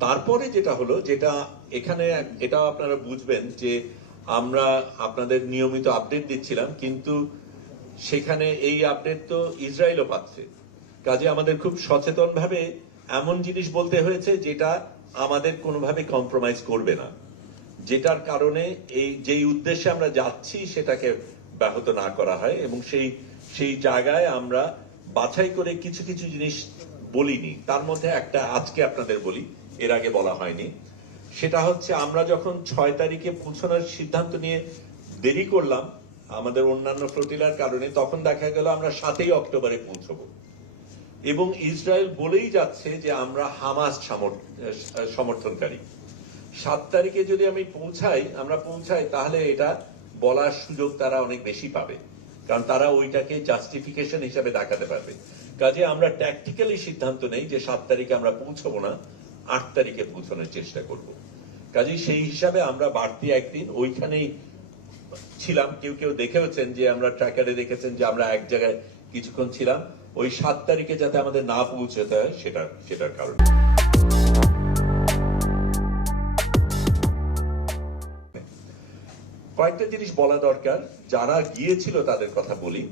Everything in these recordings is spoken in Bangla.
তারপরে যেটা হলো, যেটা এখানে এটাও আপনারা বুঝবেন যে আমরা আপনাদের নিয়মিত আপডেট দিচ্ছিলাম, কিন্তু সেখানে এই আপডেট তো ইসরায়েলও পাচ্ছে। কাজে আমাদের খুব সচেতনভাবে এমন জিনিস বলতে হয়েছে যেটা আমাদের কোনোভাবে কম্প্রোমাইজ করবে না। যেটার কারণে এই যেই উদ্দেশ্যে আমরা যাচ্ছি সেটাকে ব্যাহত না করা হয় এবং সেই সেই জায়গায় আমরা বাছাই করে কিছু কিছু জিনিস বলিনি। তার মধ্যে একটা আজকে আপনাদের বলি। এর আগে বলা হয়নি। সেটা হচ্ছে আমরা যখন ছয় তারিখে পৌঁছানোর সিদ্ধান্ত নিয়ে দেরি করলাম আমাদের অন্যান্য ফ্লোটিলার কারণে, তখন দেখা গেল আমরা সাতই অক্টোবরে পৌঁছবো। এবং ইসরায়েল বলেই যাচ্ছে যে আমরা হামাস সমর্থনকারী। সাত তারিখে যদি আমি পৌঁছাই, আমরা পৌঁছাই, তাহলে এটা বলার সুযোগ তারা অনেক বেশি পাবে। কারণ তারা ওইটাকে জাস্টিফিকেশন হিসাবে দেখাতে পারবে। কাজে আমরা ট্যাকটিক্যালি সিদ্ধান্ত নেই যে সাত তারিখে আমরা পৌঁছবো না। আট তারিখে পৌঁছানোর চেষ্টা করব। কাজে সেই হিসাবে আমরা বাড়তি একদিন ওইখানেই ছিলাম। কেউ কেউ দেখেওছেন যে আমরা ট্র্যাকারে দেখেছেন যে আমরা এক জায়গায় কিছুক্ষণ ছিলাম। ওই সাত তারিখে যাতে আমাদের না পৌঁছতে হয় সেটা, সেটার কারণে। কয়েকটা জিনিস বলা দরকার। যারা গিয়েছিল তাদের কথা বলি।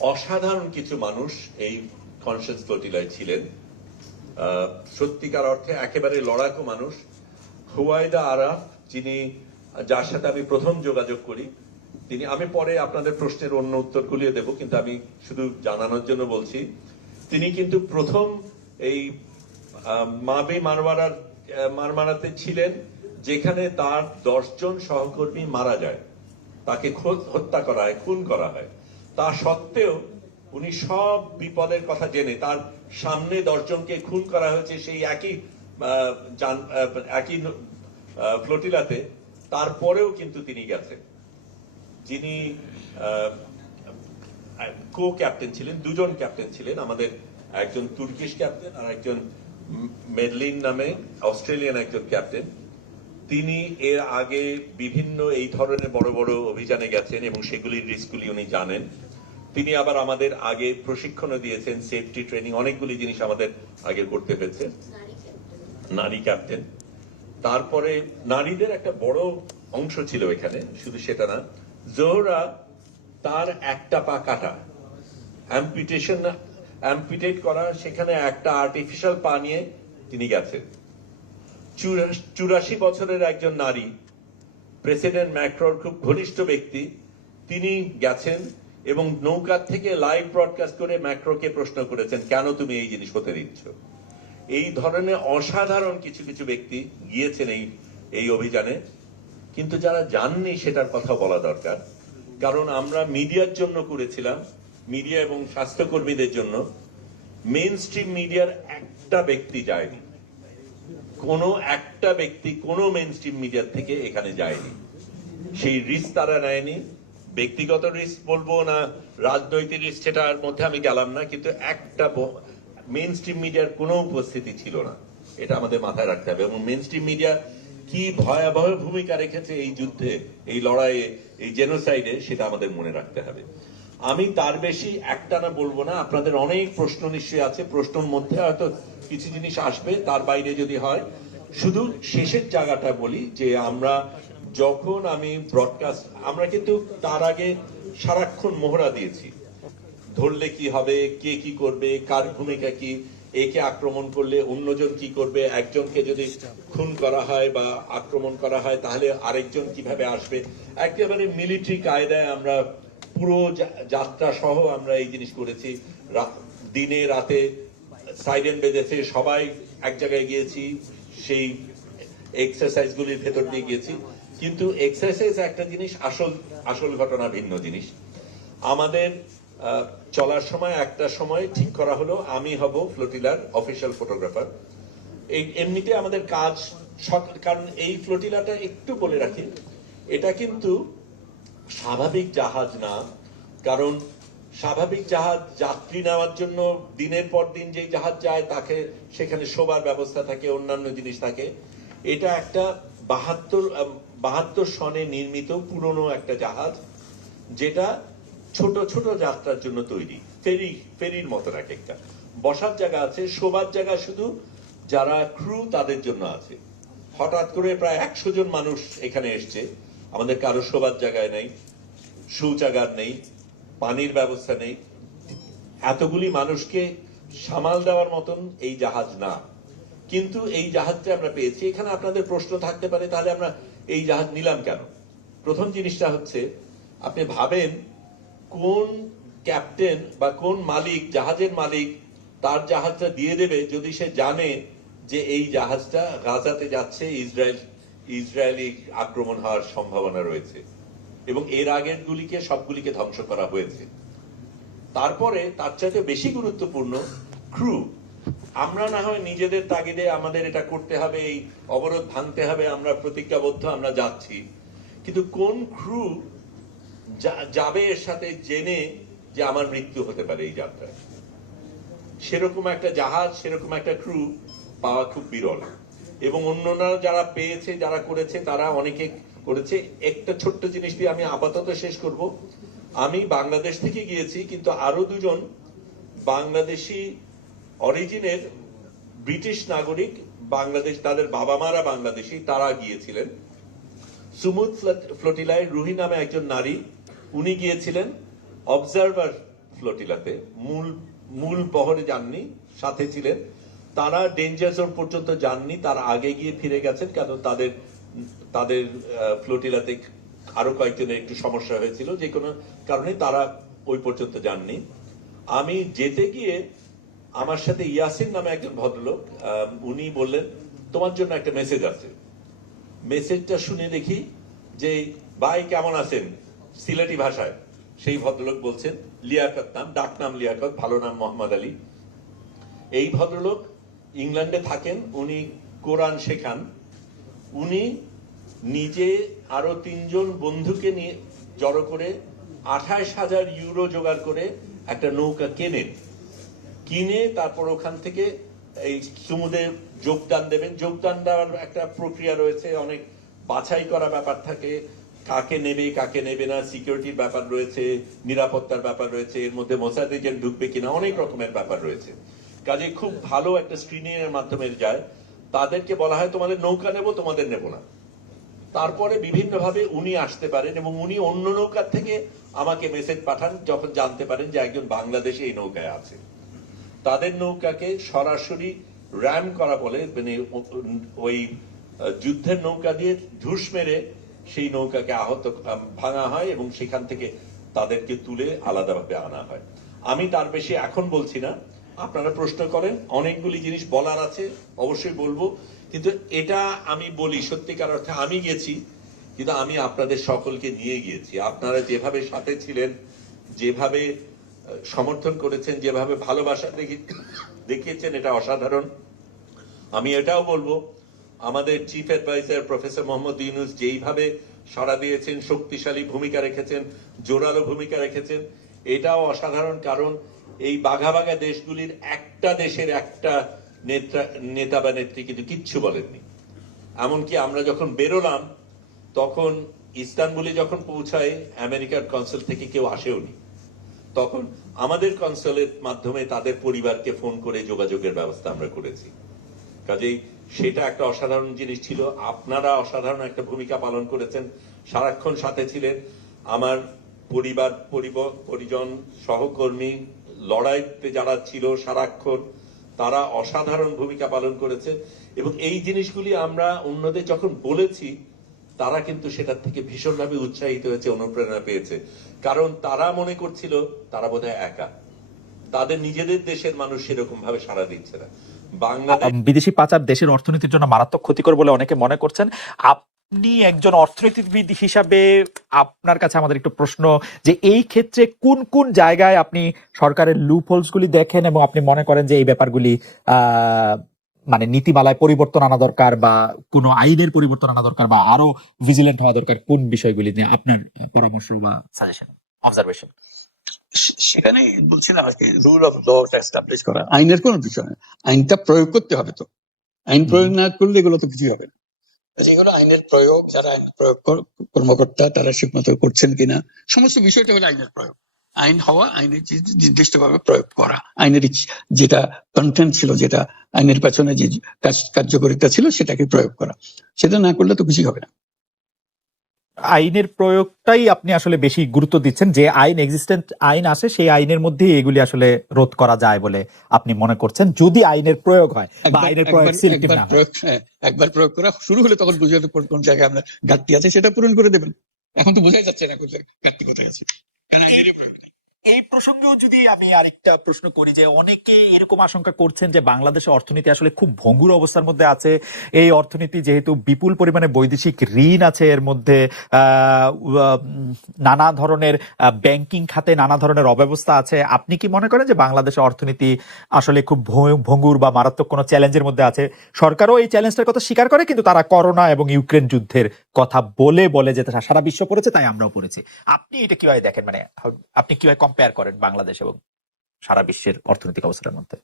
অসাধারণ কিছু মানুষ এই কনসিয়াস ফ্লোটিলায় ছিলেন। সত্যিকার অর্থে একেবারে লড়াকু মানুষ। হুয়াইদা আরাফ যিনি যার সাথে আমি প্রথম যোগাযোগ করি তিনি আমি পরে আপনাদের প্রশ্নের অন্য উত্তরগুলিও দেব কিন্তু আমি শুধু জানানোর জন্য বলছি তিনি কিন্তু প্রথম এই মাবে আহ, মারমারাতে ছিলেন যেখানে তার দশজন সহকর্মী মারা যায়। তাকে হত্যা করা হয় খুন করা হয়। তা সত্ত্বেও উনি সব বিপদের কথা জেনে, তার সামনে দশজনকে খুন করা হয়েছে সেই একই একই ফ্লোটিলাতে, তারপরেও কিন্তু তিনি গেছেন। যিনি কো ক্যাপ্টেন ছিলেন, দুজন ক্যাপ্টেন ছিলেন, আমাদের একজন তুর্কিশ ক্যাপ্টেন আর একজন মেডলিন নামে অস্ট্রেলিয়ান একজন ক্যাপ্টেন তিনি এর আগে বিভিন্ন এই ধরনের বড় বড় অভিযানে গেছেন এবং সেগুলির রিস্কগুলি উনি জানেন। তিনি আবার আমাদের আগে প্রশিক্ষণও দিয়েছেন সেফটি ট্রেনিং অনেকগুলি জিনিস আমাদের আগে করতে হয়েছে। নারী ক্যাপ্টেন তারপরে নারীদের একটা বড় অংশ ছিল এখানে শুধু সেটা না। জোহরা তার একটা পা কাটা। অ্যাম্পিটেশন অ্যাম্পিটেট করা সেখানে একটা আর্টিফিশিয়াল পা নিয়ে তিনি গেছেন। চুরাশ- চুরাশি বছরের একজন নারী প্রেসিডেন্ট ম্যাক্রোর খুব ঘনিষ্ঠ ব্যক্তি তিনি গেছেন এবং নৌকার থেকে লাইভ ব্রডকাস্ট করে ম্যাক্রোকে প্রশ্ন করেছেন, কেন তুমি এই জিনিস হতে দিচ্ছ? এই ধরনের অসাধারণ কিছু কিছু ব্যক্তি গিয়েছেন এই এই অভিযানে। কিন্তু যারা যাননি সেটার কথা বলা দরকার। কারণ আমরা মিডিয়ার জন্য করেছিলাম, মিডিয়া এবং স্বাস্থ্যকর্মীদের জন্য। মেন স্ট্রিম মিডিয়ার একটা ব্যক্তি যায়নি। কোনো একটা ব্যক্তি কোনো মেন স্ট্রিম মিডিয়ার থেকে এখানে যায়নি। সেই রিস্ক তারা নেয়নি ব্যক্তিগত রিস্ক বলব না, রাজনৈতিক রিস্ক সেটার মধ্যে আমি গেলাম না, কিন্তু একটা মেন স্ট্রিম মিডিয়ার কোনো উপস্থিতি ছিল না। এটা আমাদের মাথায় রাখতে হবে। এবং মেন স্ট্রিম মিডিয়া কি ভয়াবহ ভূমিকা রেখেছে এই যুদ্ধে, এই লড়াইয়ে, এই জেনোসাইডে সেটা আমাদের মনে রাখতে হবে। আমি তার বেশি একটা না বলব না, আপনাদের অনেক প্রশ্ন নিশ্চয়ই আছে। প্রশ্নের মধ্যে হয়তো কিছু জিনিস আসবে, তার বাইরে যদি হয়। শুধু শেষের জায়গাটা বলি, যে আমরা যখন আমি ব্রডকাস্ট আমরা কিন্তু তার আগে সারাক্ষণ মোহরা দিয়েছি। ধরলে কি হবে, কে কি করবে, কার ভূমিকা কি, একে আক্রমণ করলে অন্যজন কি করবে, একজনকে যদি খুন করা হয় বা আক্রমণ করা হয়, তাহলে আরেকজন কীভাবে আসবে? একেবারে মিলিটারি কায়দায় আমরা পুরো যাত্রা সহ আমরা এই জিনিস করেছি। দিনে রাতে সাইডেন বেজেছে, সবাই এক জায়গায় গিয়েছি, সেই এক্সারসাইজ গুলির ভেতর দিয়ে গিয়েছি। কিন্তু এক্সারসাইজ একটা জিনিস, আসল আসল ঘটনা ভিন্ন জিনিস। আমাদের চলার সময় একটা সময় ঠিক করা হলো, আমি হব ফ্লোটিলার অফিসিয়াল ফটোগ্রাফার এই এমনিতে আমাদের কাজ কারণ এই ফ্লোটিলাটা একটু বলে রাখি, এটা কিন্তু স্বাভাবিক জাহাজ না, কারণ স্বাভাবিক জাহাজ যাত্রী নেওয়ার জন্য দিনের পর দিন যেই জাহাজ যায়, তাকে সেখানে শোবার ব্যবস্থা থাকে, অন্যান্য জিনিস থাকে। এটা একটা বাহাত্তর বাহাত্তর সনে নির্মিত পুরনো একটা জাহাজ, যেটা ছোট ছোট যাত্রার জন্য তৈরি। ফেরি, ফেরির মতো এক একটা বসার জায়গা আছে, শোবার জায়গা শুধু, যারা ক্রু তাদের জন্য আছে। হঠাৎ করে প্রায় একশো জন মানুষ এখানে এসছে। আমাদের কারও শোবার জায়গায় নেই, শৌচাগার নেই, পানির ব্যবস্থা নেই। এতগুলি মানুষকে সামাল দেওয়ার মতন এই জাহাজ না। কিন্তু এই জাহাজটা আমরা পেয়েছি। এখানে আপনাদের প্রশ্ন থাকতে পারে, তাহলে আমরা এই জাহাজ নিলাম কেন? প্রথম জিনিসটা হচ্ছে, আপনি ভাবেন কোন ক্যাপ্টেন বা কোন মালিক, জাহাজের মালিক, তার জাহাজটা দিয়ে দেবে যদি সে জানে যে এই জাহাজটা গাজাতে যাচ্ছে, ইসরায়েল, ইসরায়েলি আক্রমণ হওয়ার সম্ভাবনা রয়েছে। এবং এর আগের গুলিকে সবগুলিকে ধ্বংস করা হয়েছে। তারপরে তার চাইতে বেশি গুরুত্বপূর্ণ ক্রু আমরা না হয় নিজেদের তাগিদে আমাদের এটা করতে হবে, এই অবরোধ ভাঙতে হবে, আমরা প্রতিজ্ঞাবদ্ধ, আমরা যাচ্ছি। কিন্তু কোন ক্রু যাবে এর সাথে জেনে যে আমার মৃত্যু হতে পারে এই যাত্রায়? সেরকম একটা জাহাজ, সেরকম একটা ক্রু পাওয়া খুব বিরল। এবং অন্যরা যারা পেয়েছে, যারা করেছে, তারা অনেকে করেছে। একটা ছোট্ট জিনিস দিয়ে আমি আপাতত শেষ করব। আমি বাংলাদেশ থেকে গিয়েছি, কিন্তু আরও দুজন বাংলাদেশি অরিজিনের ব্রিটিশ নাগরিক, বাংলাদেশ, তাদের বাবা মারা বাংলাদেশি, তারা গিয়েছিলেন। সুমুদ ফ্লোটিলায় রুহি নামে একজন নারী, উনি গিয়েছিলেন অবজারভার ফ্লোটিলাতে। মূল মূল বহরে যাননি, সাথে ছিলেন। তারা ডেঞ্জার জোন পর্যন্ত যাননি, তার আগে গিয়ে ফিরে গেছেন, কেন তাদের তাদের ফ্লোটিলাতে আরও কয়েকজনের একটু সমস্যা হয়েছিল, যে কোনো কারণে তারা ওই পর্যন্ত যাননি। আমি যেতে গিয়ে আমার সাথে ইয়াসিন নামে একজন ভদ্রলোক উনি বললেন, তোমার জন্য একটা মেসেজ আছে। মেসেজটা শুনে দেখি যে, ভাই, কেমন আছেন? সিলেটি ভাষায়। সেই ভদ্রলোক বলছেন, লিয়াকত নাম, ডাক নাম লিয়াকত, ভালো নাম মোহাম্মদ আলী। এই ভদ্রলোক ইংল্যান্ডে থাকেন, উনি কোরআন শেখান। উনি নিজে আরও তিনজন বন্ধুকে নিয়ে জড়ো করে আঠাশ হাজার ইউরো জোগাড় করে একটা নৌকা কেনেন। কিনে তারপর ওখান থেকে এই সমুদ্রে যোগদান দেবেন। যোগদান দেওয়ার একটা প্রক্রিয়া রয়েছে, অনেক বাছাই করা ব্যাপার থাকে। কাকে নেবে কাকে নেবে না, সিকিউরিটির ব্যাপার রয়েছে, নিরাপত্তার ব্যাপার রয়েছে, এর মধ্যে মোসাদ এজেন্ট ঢুকবে কিনা, অনেক রকমের ব্যাপার রয়েছে। কাজে খুব ভালো একটা স্ক্রিনিং এর মাধ্যমে যায়। তাদেরকে বলা হয়, তোমাদের নৌকা নেব, তোমাদের নেব না। তারপরে বিভিন্নভাবে উনি আসতে পারেন এবং উনি অন্য নৌকার থেকে আমাকে মেসেজ পাঠান, যখন জানতে পারেন যে একজন বাংলাদেশে এই নৌকায় আছে। তাদের নৌকাকে সরাসরি র্যাম করা বলে মানে ওই যুদ্ধের নৌকা দিয়ে ঢুস মেরে সেই নৌকাকে আহত ভাঙা হয় এবং সেখান থেকে তাদেরকে তুলে আলাদাভাবে আনা হয়। আমি তার বেশি এখন বলছি না। আপনারা প্রশ্ন করেন, অনেকগুলি জিনিস বলার আছে, অবশ্যই বলব। কিন্তু এটা আমি বলি সত্যিকার অর্থে, আমি গেছি, কিন্তু আমি আপনাদের সকলকে নিয়ে গিয়েছি। আপনারা যেভাবে সাথে ছিলেন, যেভাবে সমর্থন করেছেন, যেভাবে ভালোবাসা দেখি- দেখিয়েছেন, এটা অসাধারণ। আমি এটাও বলব, আমাদের chief adviser professor Mohammad Yunus যেইভাবে সাড়া দিয়েছেন, শক্তিশালী ভূমিকা রেখেছেন, জোরালো ভূমিকা রেখেছেন, এটাও অসাধারণ কারণ এই বাঘা বাঘা দেশগুলির একটা দেশের একটা নেতা নেতা বা নেত্রী কিন্তু কিচ্ছু বলেননি। এমনকি আমরা যখন বেরোলাম, তখন ইস্তানবুলে যখন পৌঁছায়, আমেরিকার কনসুল থেকে কেউ আসেওনি তখন আমাদের কনসুলের মাধ্যমে তাদের পরিবারকে ফোন করে যোগাযোগের ব্যবস্থা আমরা করেছি। কাজেই সেটা একটা অসাধারণ জিনিস ছিল। আপনারা অসাধারণ একটা ভূমিকা পালন করেছেন। সারাক্ষণ সাথে ছিলেন। আমার পরিবার, পরিজন, সহকর্মী, লড়াইতে যারা ছিল সারাক্ষণ, তারা অসাধারণ ভূমিকা পালন করেছে এবং এই জিনিসগুলি আমরা অন্যদের যখন বলেছি, তারা কিন্তু সেটার থেকে ভীষণভাবে উৎসাহিত হয়েছে, অনুপ্রেরণা পেয়েছে। কারণ তারা মনে করছিল তারা বোধহয় একা। তাদের নিজেদের দেশের মানুষ সেরকম ভাবে সাড়া দিচ্ছে না। বাংলাদেশ বিদেশি পাচার দেশের অর্থনীতির জন্য মারাত্মক ক্ষতিকর বলে অনেকে মনে করছেন। আপনি একজন অর্থনীতিবিদ হিসাবে আপনার কাছে আমাদের একটু প্রশ্ন যে এই ক্ষেত্রে কোন কোন জায়গায় আপনি সরকারের লুপ গুলি দেখেন এবং আপনি মনে করেন যে এই ব্যাপারগুলি, আহ মানে নীতিমালায় পরিবর্তন আনা দরকার বা কোনো আইনের পরিবর্তন আনা দরকার বা আরও ভিজিলেন্ট হওয়া দরকার কোন বিষয়গুলি নিয়ে আপনার পরামর্শ বা সাজেশন অবজারভেশন সেখানে বলছিলাম আজকে রুল অফ লটা এস্টাবলিশ করা আইনের কোনো বিষয় না। আইনটা প্রয়োগ করতে হবে তো। আইন প্রয়োগ না করলে এগুলো তো কিছুই হবে না। যেগুলো আইনের প্রয়োগ যারা আইন প্রয়োগ কর্মকর্তা তারা ঠিক মতো করছেন কিনা সমস্ত বিষয়টা হলো আইনের প্রয়োগ। আইন হওয়া আইনের নির্দিষ্টভাবে প্রয়োগ করা। আইনের যেটা কন্টেন্ট ছিল যেটা আইনের পেছনে যে কার্যকারিতা ছিল সেটাকে প্রয়োগ করা। সেটা না করলে তো কিছুই হবে না। আইনের প্রয়োগটাই আপনি আসলে বেশি গুরুত্ব দিচ্ছেন যে আইন এক্সিস্টেন্ট আইন আসে সেই আইনের মধ্যেই এগুলি আসলে রোধ করা যায় বলে আপনি মনে করছেন যদি আইনের প্রয়োগ হয় বা একবার- আইনের প্রয়োগ সিলেক্টিভ না হ্যাঁ, একবার প্রয়োগ করা শুরু হলে তখন বুঝে কোন কোন জায়গায় আপনার ঘাটতি আছে সেটা পূরণ করে দেবেন। এখন তো বোঝাই যাচ্ছে না কোথায় কার্তিক কোথায় আছে। এই প্রসঙ্গেও যদি আমি আরেকটা প্রশ্ন করি যে অনেকে এরকম আশঙ্কা করছেন যে বাংলাদেশের অর্থনীতি আসলে খুব ভঙ্গুর অবস্থার মধ্যে আছে। এই অর্থনীতি যেহেতু বিপুল পরিমাণে বৈদেশিক ঋণ আছে, এর মধ্যে নানা ধরনের ব্যাংকিং খাতে নানা ধরনের অব্যবস্থা আছে। আপনি কি মনে করেন যে বাংলাদেশের অর্থনীতি আসলে খুব ভঙ্গুর বা মারাত্মক কোনো চ্যালেঞ্জের মধ্যে আছে? সরকারও এই চ্যালেঞ্জটার কথা স্বীকার করে, কিন্তু তারা করোনা এবং ইউক্রেন যুদ্ধের কথা বলে বলে যে সারা বিশ্ব পড়েছে তাই আমরাও পড়েছি। আপনি এটা কীভাবে দেখেন? মানে আপনি কীভাবে কম্পেয়ার করেন বাংলাদেশ এবং সারা বিশ্বের অর্থনৈতিক অবস্থার মধ্যে?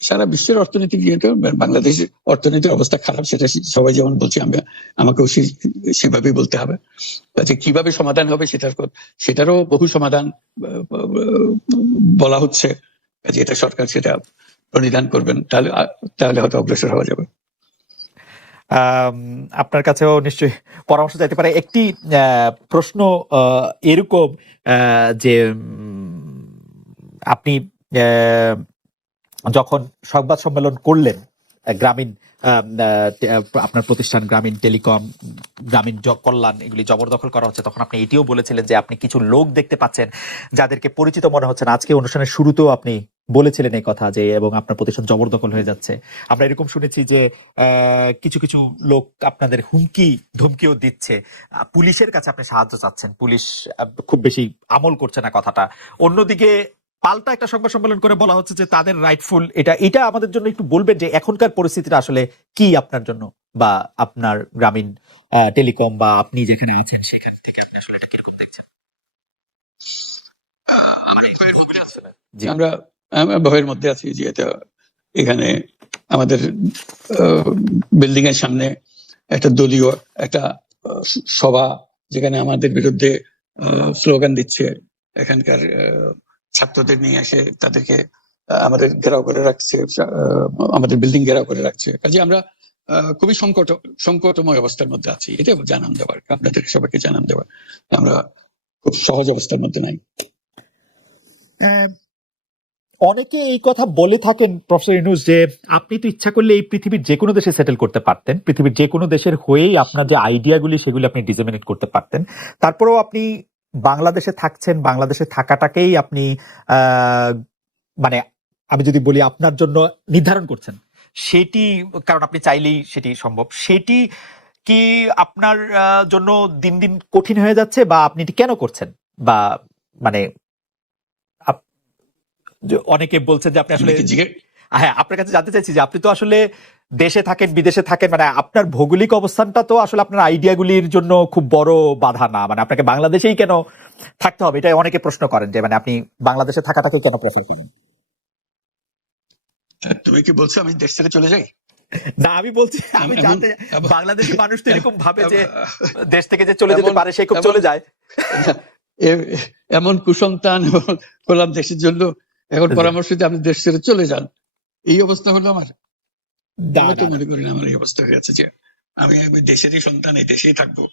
সারা বিশ্বের অর্থনীতি বাংলাদেশের অর্থনীতির অবস্থা খারাপ, সেটা সবাই যেমন বলছে আমি আমাকেও সে- সেভাবেই বলতে হবে। যে কীভাবে সমাধান হবে সেটার সেটারও বহু সমাধান বলা হচ্ছে। যে এটা সরকার সেটা প্রণিধান করবেন, তাহলে তাহলে হয়তো অগ্রসর হওয়া যাবে। আপনার কাছেও নিশ্চয়ই পরামর্শ চাইতে পারে। একটি প্রশ্ন এরকম যে আপনি যখন সংবাদ সম্মেলন করলেন গ্রামীণ আপনার প্রতিষ্ঠান গ্রামীণ টেলিকম, গ্রামীণ কল্যাণ এগুলি জবরদখল করা হচ্ছে। তখন আপনি এটিও বলেছিলেন যে আপনি কিছু লোক দেখতে পাচ্ছেন যাদেরকে পরিচিত মনে হচ্ছে না। আজকে অনুষ্ঠানের শুরুতেও আপনি বলেছিলেন এই কথা যে, এবং আপনার প্রতিষ্ঠান জবরদখল হয়ে যাচ্ছে। আমরা এরকম শুনেছি যে কিছু কিছু লোক আপনাদের হুমকি, ধমকিও দিচ্ছে। পুলিশের কাছে আপনি সাহায্য চাচ্ছেন। পুলিশ খুব বেশি আমল করছে না কথাটা। অন্যদিকে পাল্টা একটা সংবাদ সম্মেলন করে বলা হচ্ছে যে তাদের রাইটফুল এটা এটা আমাদের জন্য একটু বলবেন যে এখনকার পরিস্থিতিটা আসলে কি আপনার জন্য? বা আপনার গ্রামীণ টেলিকম বা আপনি যেখানে আছেন সেখান থেকে আপনি আসলে এটা কীরকম দেখছেন? আমরা ভয়ের মধ্যে আছি। যে এটা এখানে আমাদের বিল্ডিং এর সামনে একটা দলীয় একটা সভা যেখানে আমাদের বিরুদ্ধে স্লোগান দিচ্ছে এখানকার ছাত্রদের নিয়ে এসে তাদেরকে আমাদের ঘেরাও করে রাখছে আমাদের বিল্ডিং ঘেরাও করে রাখছে। কাজে আমরা খুবই সংকট, সংকটময় অবস্থার মধ্যে আছি। এটা জানান দেওয়ার আপনাদের সবাইকে জানান দেওয়ার। আমরা খুব সহজ অবস্থার মধ্যে নাই। অনেকে এই কথা বলে থাকেন, প্রফেসর ইনুস যে আপনি তো ইচ্ছা করলে এই পৃথিবীর যে কোনো দেশে সেটেল করতে পারতেন। পৃথিবীর যে কোনো দেশের হয়েই আপনার যে আইডিয়াগুলি সেগুলি আপনি ডিসেমিনেট করতে পারতেন। তারপরেও আপনি বাংলাদেশে থাকছেন বাংলাদেশে থাকাটাকেই আপনি আহ, মানে আমি যদি বলি আপনার জন্য নির্ধারণ করছেন। সেটি কারণ আপনি চাইলেই সেটি সম্ভব। সেটি কি আপনার আহ, জন্য দিন দিন কঠিন হয়ে যাচ্ছে বা আপনি এটি কেন করছেন? বা মানে আপ- যে অনেকে বলছেন যে আপনি আসলে হ্যাঁ আপনার কাছে জানতে চাইছি যে আপনি তো আসলে দেশে থাকেন বিদেশে থাকেন মানে আপনার ভৌগোলিক অবস্থানটা তো আসলে আপনার আইডিয়াগুলির জন্য খুব বড় বাধা না। মানে আপনাকে বাংলাদেশেই কেন থাকতে হবে? এটা অনেকে প্রশ্ন করেন যে মানে আপনি বাংলাদেশে থাকাটাকে কেন প্রেফার করেন? তুমি কি বলছো আমি দেশ ছেড়ে চলে যাই? না আমি বলছি আমি জানতে এমন- বাংলাদেশি মানুষ তো এরকম ভাবে যে দেশ থেকে যে চলে যেতে পারে সে খুব চলে যায়। এমন কুসন্তান হলাম দেশের জন্য। এখন পরামর্শ দিয়ে আপনি দেশ ছেড়ে চলে যান। এই অবস্থা হলো আমার। আমি তো। মনে করি আমার এই অবস্থা হয়ে আছে যে আমি দেশেরই সন্তান এই দেশেই থাকব।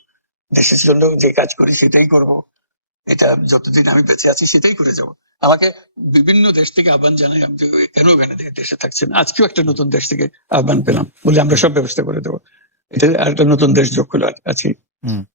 দেশের জন্য যে কাজ করি সেটাই করব। এটা যতদিন আমি বেঁচে আছি সেটাই করে যাব। আমাকে বিভিন্ন দেশ থেকে আহ্বান জানাই আমি কেন ওখানে দেশে থাকছেন আজকেও একটা নতুন দেশ থেকে আহ্বান পেলাম। বলে আমরা সব ব্যবস্থা করে দেবো। এটা আর একটা নতুন দেশ যোগ হলো আছি। হুম।